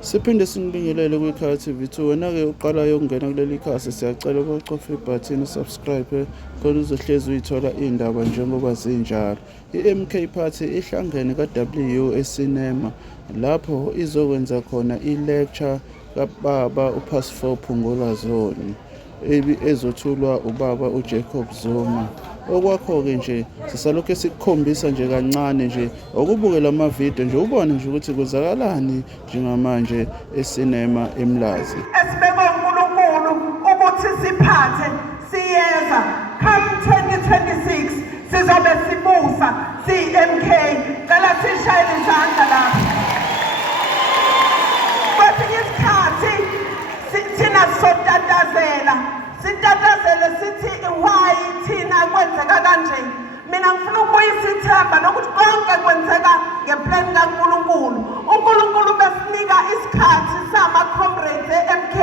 Siphinde sinibingelele kwikhaya TV2. Wena-ke uqalayo ukungena kuleli khasi, siyacela ukucofa ibhathini subscribe khona uzohlezi uyithola iy'ndaba njengoba zinjalo. I-MK Party ihlangene ka-W esinema lapho izokwenza khona i-lecture kababa uPhasifour Phungula zone ezothulwa ubaba uJacob Zuma. Okwakho-ke nje sisalokhu sikukhombisa nje kancane nje ukubukela amavidiyo nje ubone nje ukuthi kuzakalani njengamanje esinema eMlazi. Esibekwe uNkulunkulu ukuthi siphathe siyeza come 2026 sizobe sibusa si-MK. Cela sishayele izandla lapha. Kwesinye isikhathi thina sitatazele sithi why thina kwenzeka kanje. Mina ngifuna ukubuyisa ithemba nokuthi konke kwenzeka ngeplan kaNkulunkulu. uNkulunkulu besinika isikhathi sama-comrades e-MK,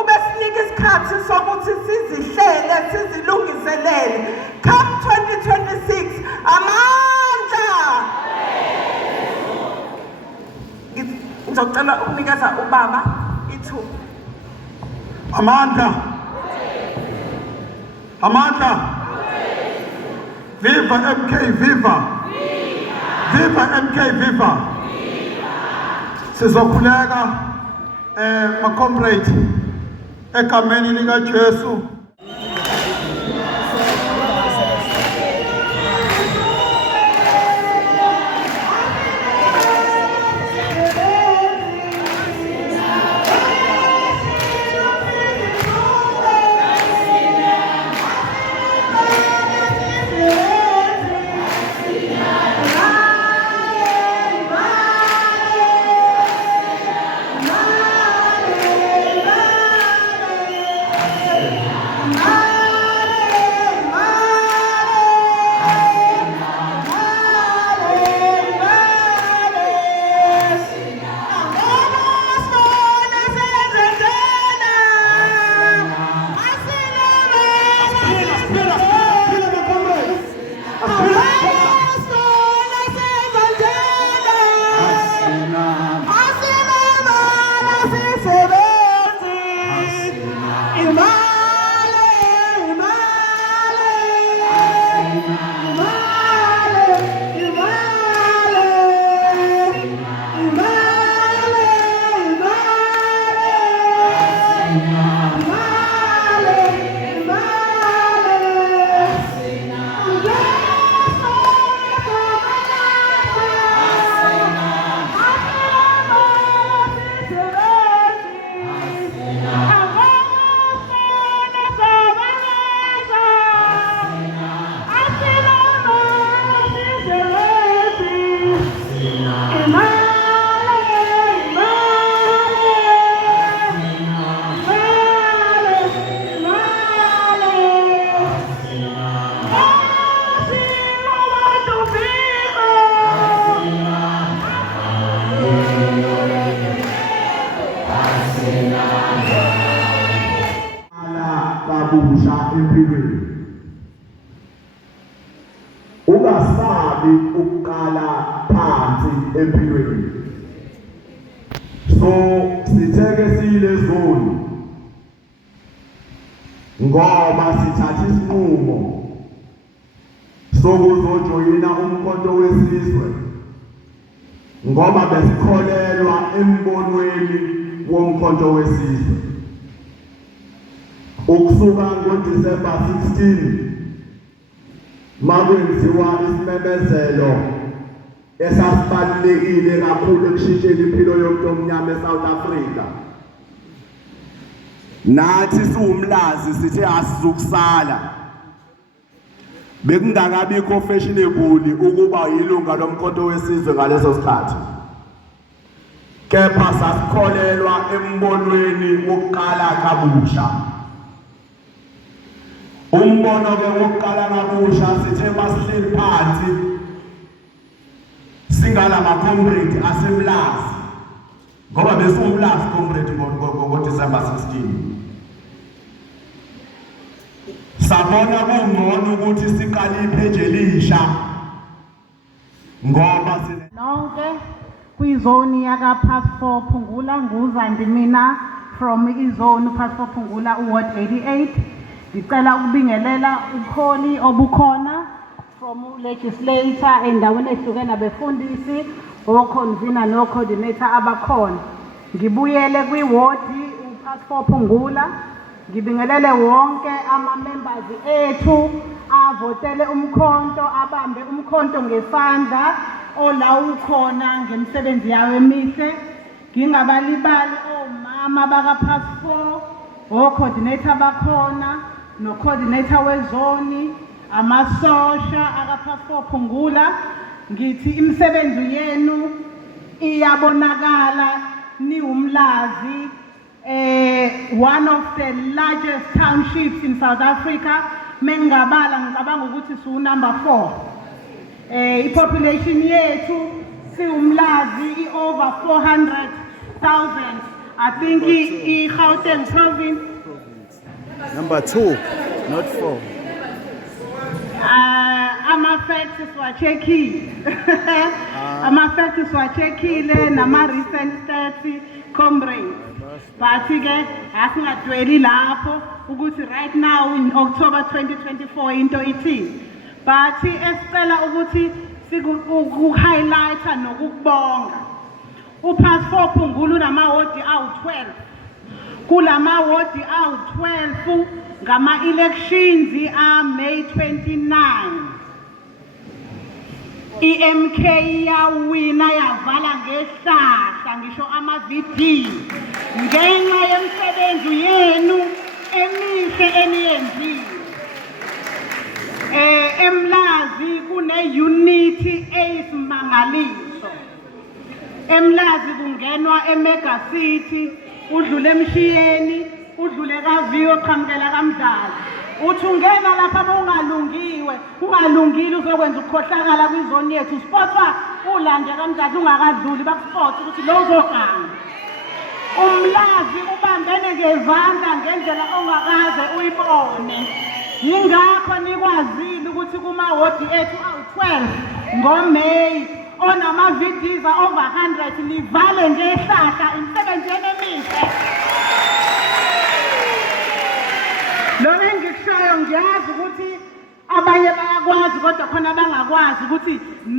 ubesinika isikhathi sokuthi sizihlele sizilungiselele. Come 2026 amandla. Ngizocela ukunikeza ubaba ithuba. Amandla. Viva MK, viva! Viva MK, viva! Sizokhuleka ma-comrade egameni likaJesu. Empilweni ungasabi ukuqala phansi empilweni. So sitheke siyilezoni ngoba sithatha isinqumo sokuzojoyina umkhonto wesizwe ngoba besikholelwa embonweni womkhonto wesizwe. Ukusuka ngoDisemba 16 makwenziwa isimemezelo esasibalulekile kakhulu ekushintsheni impilo yomuntu omnyama eSouth Africa. Nathi siwumlazi sithe asizukusala. Bekungakabikho fashionable ukuba yilunga lomkhonto wesizwe ngaleso sikhathi. Kepha sasikholelwa embonweni wokuqala kabusha. Umbono-ke wokuqala kabusha sithe masihleli phansi singala ma-comrade aseMlazi ngoba besiwumlazi comrade ngoDisemba 16. Sabona kungcono ukuthi siqale ipheje elisha ngoba nonke kwizone yaka Pass 4 Phungula nguzandi mina from izone Pass 4 Phungula Ward 88. Ngicela ukubingelela ukholi obukhona from legislator endaweni ehlukene abefundisi oconvener no coordinator abakhona. Ngibuyele kwiward uPass 4 Phungula. Ngibingelele wonke ama-members ethu avotele umkhonto abambe umkhonto ngesandla ola ukhona ngemisebenzi yawo emihle. Ngingabalibali omama baka Pass 4 coordinator bakhona no coordinator wezoni amasosha aka Pass 4 Phungula. Ngithi imisebenzi yenu iyabonakala ni umlazi. One of the largest townships in South Africa. Mengabala ngicabanga ukuthi su number 4. Population yethu siumlazi over 400,000. I think Gauteng province. Number 2, not 4. Ama-facts siwa-checkile. Ama-facts siwa-checkile nama-recent stats comrades. But-ke asingadweli lapho ukuthi right now in October 2024 into ithini. But esicela ukuthi siku-highlighta nokukubonga. uPass 4 Phungula unamawodi awu-12. Kulamawodi awu-12 ngama-elections May 29. I-MK yawina yavala ngehlahla ngisho ama-VD ngenxa yemisebenzi yenu emihle eniyenzile. Emlazi kune-unity eyisimangaliso. Emlazi kungenwa eMega City, udlule eMshiyeni, udlule kaViyo qhamukela kaMdala. Uthi ungena lapha ungalungile uzokwenza ukukhohlakala kwizoni yethu. Spotwa ulanje kaMdala ungakadluli bakuspotha ukuthi lo uzoganga. Umlazi ubambene ngevandla ngendlela ongakaze uyibone. Yingakho nikwazile ukuthi kumawodi ethu awu-12 ngoMeyi onama-VDs over 100 nivale ngehlahla imisebenzi yenu emihle. Lo engikushayo ngiyazi ukuthi abanye bayakwazi kodwa khona abangakwazi ukuthi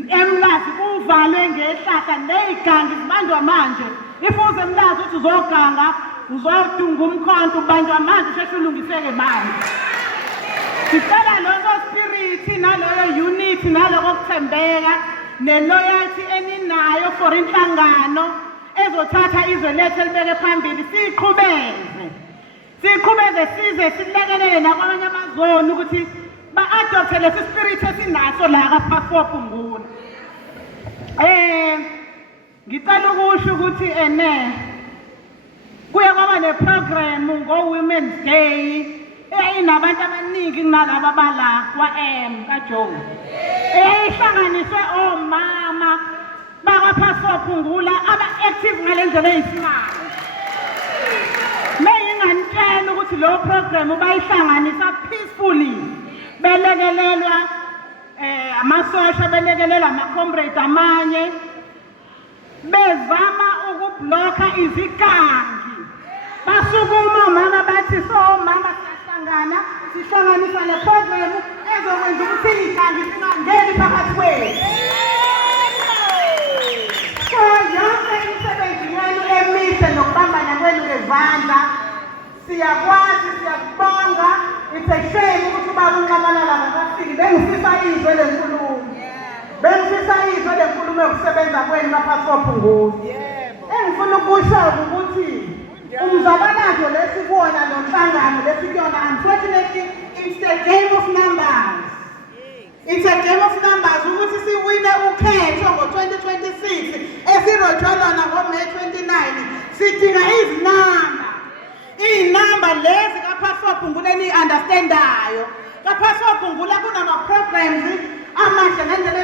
emlazi kuvalwe ngehlahla neyigangi zibanjwa manje. Ifuze emlazi ukuthi uzoganga uzodunga umkhonto ubanjwa manje usheshe ulungiseke manje. Sicela loyo spirit naloyo unity naloko kuthembeka ne-loyalty eninayo for inhlangano ezothatha izwe lethu elibeke phambili siqhubeze size silekelele nakwamanye amazoni ukuthi ba-adopthe lesi spirit esinaso la ka-Pass 4 Phungula. Ngicela ukusho ukuthi kuye kwaba ne-program ngo-Women's Day eyayinabantu abaningi kunalaba bala kaJoe. Eyayihlanganiswe omama baka-Pass 4 Phungula aba-active ngale ndlela eyisimanga. Meyinganitshela ukuthi lo program bayihlanganisa peacefully. Belekelelwa amasosha belekelela ama-comrades amanye. Bezama ukubloka izigangi. Basukuma omama bathi omama sihlanganisa le program ezokwenza ukuthi izigangi zingangeni phakathi kwethu. So yonke imisebenzi yenu emihle nokubambana kwenu ngezandla siyakwazi siyakubonga. It's a shame ukuthi ubaba uNxamalala akafiki. Bengifisa izwe lenkulumo yokusebenza kwenu ka-Pass 4 Phungula. Engifuna ukusho ukuthi umzabalazo lesikuwona nomhlangano lesikuyona, unfortunately it's a game of numbers. It's a game of numbers ukuthi siwine ukhetho ngo-2026 esirojolona ngoMeyi 29. Sidinga iy'namba lezi ka-Pass 4 Phungula eniyi-understandayo. Ka-Pass 4 Phungula kunama-programs amahle ngendlela